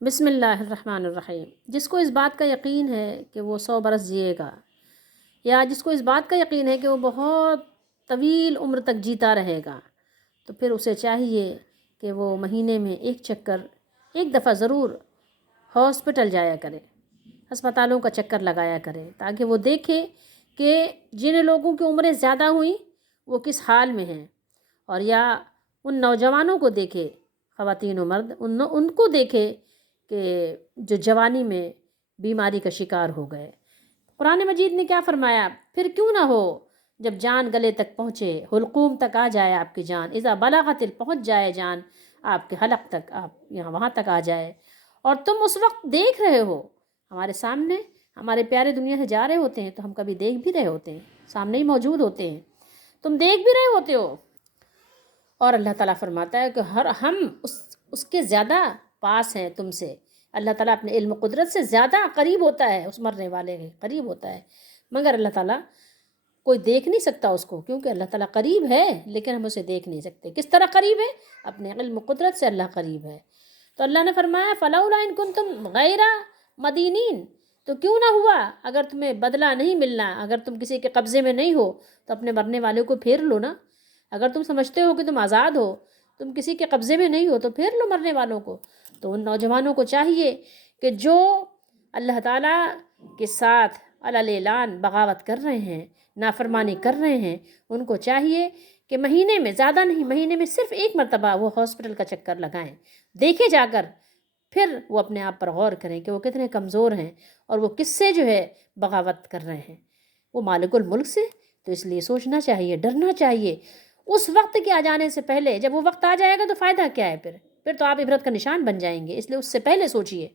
بسم اللہ الرحمن الرحیم۔ جس کو اس بات کا یقین ہے کہ وہ 100 برس جیے گا، یا جس کو اس بات کا یقین ہے کہ وہ بہت طویل عمر تک جیتا رہے گا، تو پھر اسے چاہیے کہ وہ مہینے میں ایک چکر، ایک دفعہ ضرور ہاسپٹل جایا کرے، ہسپتالوں کا چکر لگایا کرے، تاکہ وہ دیکھے کہ جن لوگوں کی عمریں زیادہ ہوئیں وہ کس حال میں ہیں، اور یا ان نوجوانوں کو دیکھے، خواتین و مرد، ان کو دیکھے کہ جو جوانی میں بیماری کا شکار ہو گئے۔ قرآن مجید نے کیا فرمایا؟ پھر کیوں نہ ہو جب جان گلے تک پہنچے، حلقوم تک آ جائے آپ کی جان، اذا بلغت پہنچ جائے جان آپ کے حلق تک، آپ یہاں وہاں تک آ جائے، اور تم اس وقت دیکھ رہے ہو ہمارے سامنے، ہمارے پیارے دنیا سے جا رہے ہوتے ہیں تو ہم کبھی دیکھ بھی رہے ہوتے ہیں، سامنے ہی موجود ہوتے ہیں، تم دیکھ بھی رہے ہوتے ہو، اور اللہ تعالیٰ فرماتا ہے کہ ہم اس کے زیادہ پاس ہیں تم سے۔ اللہ تعالیٰ اپنے علم و قدرت سے زیادہ قریب ہوتا ہے، اس مرنے والے کے قریب ہوتا ہے، مگر اللہ تعالیٰ کوئی دیکھ نہیں سکتا اس کو، کیونکہ اللہ تعالیٰ قریب ہے لیکن ہم اسے دیکھ نہیں سکتے۔ کس طرح قریب ہے؟ اپنے علم و قدرت سے اللہ قریب ہے۔ تو اللہ نے فرمایا فَلَوْلَا إِن كُنتُمْ غَيْرَ مَدِينِينَ، تو کیوں نہ ہوا اگر تمہیں بدلہ نہیں ملنا، اگر تم کسی کے قبضے میں نہیں ہو تو اپنے مرنے والے کو پھیر لو نا۔ اگر تم سمجھتے ہو کہ تم آزاد ہو، تم کسی کے قبضے میں نہیں ہو، تو پھیر لو مرنے والوں کو۔ تو ان نوجوانوں کو چاہیے کہ جو اللہ تعالیٰ کے ساتھ علی اعلان بغاوت کر رہے ہیں، نافرمانی کر رہے ہیں، ان کو چاہیے کہ مہینے میں، زیادہ نہیں، مہینے میں صرف ایک مرتبہ وہ ہاسپٹل کا چکر لگائیں، دیکھے جا کر، پھر وہ اپنے آپ پر غور کریں کہ وہ کتنے کمزور ہیں اور وہ کس سے جو ہے بغاوت کر رہے ہیں، وہ مالک الملک سے۔ تو اس لیے سوچنا چاہیے، ڈرنا چاہیے اس وقت کے آ جانے سے پہلے۔ جب وہ وقت آ جائے گا تو فائدہ کیا ہے؟ پھر تو آپ عبرت کا نشان بن جائیں گے، اس لیے اس سے پہلے سوچیے۔